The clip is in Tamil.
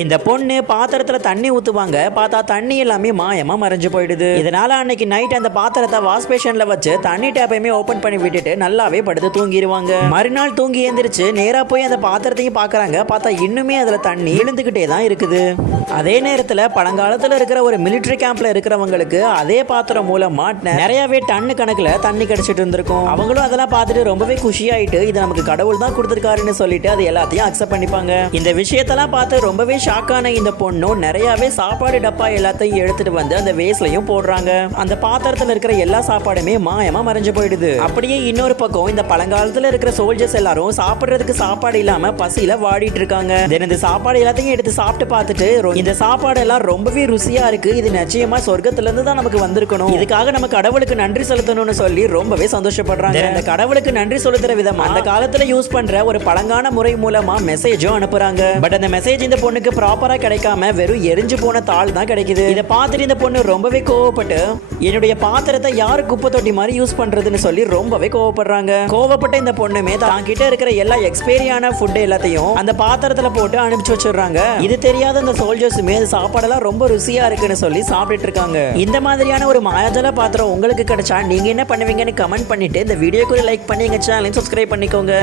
இந்த பொண்ணு பாத்திரத்துல தண்ணி ஊத்துவாங்க, பார்த்தா தண்ணி எல்லாமே மாயமா மறைஞ்சு போயிடுது. இதனால அன்னைக்கு நைட் அந்த பாத்திரத்தை வாஷ் பேஷன்ல வச்சு தண்ணி டேப்பையுமே ஓபன் பண்ணி விட்டுட்டு நல்லாவே படுத்து தூங்கிடுவாங்க. மறுநாள் தூங்கி எழுந்திரிச்சு நேரா போய் அந்த பாத்திரத்தையும் பாக்குறாங்க, பார்த்தா இன்னுமே அதுல தண்ணி விழுந்துகிட்டே தான் இருக்குது. அதே நேரத்துல பழங்காலத்துல இருக்கிற ஒரு மிலிட்டரி கேம்ப்ல இருக்கிறவங்களுக்கு அதே பாத்திரம் மூலமா நிறையவே டன்னு கணக்குல தண்ணி கிடைச்சிட்டு இருந்திருக்கும். அவங்களும் அதெல்லாம் பார்த்துட்டு ரொம்பவே குஷியாயிட்டு இது நமக்கு கடவுள் தான் கொடுத்திருக்காருன்னு சொல்லிட்டு அது எல்லாத்தையும் அக்செப்ட் பண்ணிப்பாங்க. இந்த விஷயத்தெல்லாம் பார்த்து ரொம்பவே ஷாக்கான இந்த பொண்ணும் நிறையவே சாப்பாடு டப்பா எல்லாத்தையும் எடுத்துட்டு வந்து அந்த வேஸ்ட்லயும் போடுறாங்க. அந்த பாத்திரத்துல இருக்கிற எல்லா சாப்பாடுமே மாயமா மறைஞ்சு போயிடுது. அப்படியே இன்னொரு பக்கம் இந்த பழங்காலத்துல இருக்கிற சோல்ஜர்ஸ் எல்லாரும் சாப்பிடுறதுக்கு சாப்பாடு இல்லாம பசியில வாடிட்டு இருக்காங்க. இந்த சாப்பாடு எல்லாத்தையும் எடுத்து சாப்பிட்டு பார்த்துட்டு இந்த சாப்பாடு எல்லாம் ரொம்பவே ருசியா இருக்கு, இது நிச்சயமா சொர்க்கத்துல இருந்து தான் நமக்கு வந்திருக்கணும், இதுக்காக நம்ம கடவுளுக்கு நன்றி செலுத்தணும்னு சொல்லி ரொம்பவே சந்தோஷப்படுறாங்க. இந்த கடவுளுக்கு நன்றி செலுத்துற விதமா அந்த காலத்துல யூஸ் பண்ற ஒரு பழங்கான முறை மூலமா மெசேஜும் அனுப்புறாங்க. பட் அந்த மெசேஜ் இந்த பொண்ணுக்கு ப்ராப்பரா கிடைக்காம வெறும் எரிஞ்சு போன தாள் தான் கிடைக்குது. இதை பார்த்துட்டு இந்த பொண்ணு ரொம்பவே கோவப்பட்டு என்னுடைய பாத்திரத்தை யாரு குப்பை தொட்டி மாதிரி யூஸ் பண்றதுன்னு சொல்லி ரொம்பவே கோவப்படுறாங்க. கோவப்பட்ட இந்த பொண்ணுமே தான் கிட்ட இருக்கிற எல்லா எக்ஸ்பைரியான ஃபுட் எல்லாத்தையும் அந்த பாத்திரத்துல போட்டு அனுப்பிச்சு வச்சிடுறாங்க. இது தெரியாத அந்த சோல்ஜர்ஸுமே சாப்பாடெல்லாம் ரொம்ப ருசியா இருக்குன்னு சொல்லி சாப்பிட்டு இருக்காங்க. இந்த மாதிரியான ஒரு மாயாஜால பாத்திரம் உங்களுக்கு கிடைச்சா நீங்க என்ன பண்ணுவீங்கன்னு கமெண்ட் பண்ணிட்டு இந்த வீடியோக்கு லைக் பண்ணி எங்க சேனலை சப்ஸ்கிரைப் பண்ணிக்கோங்க.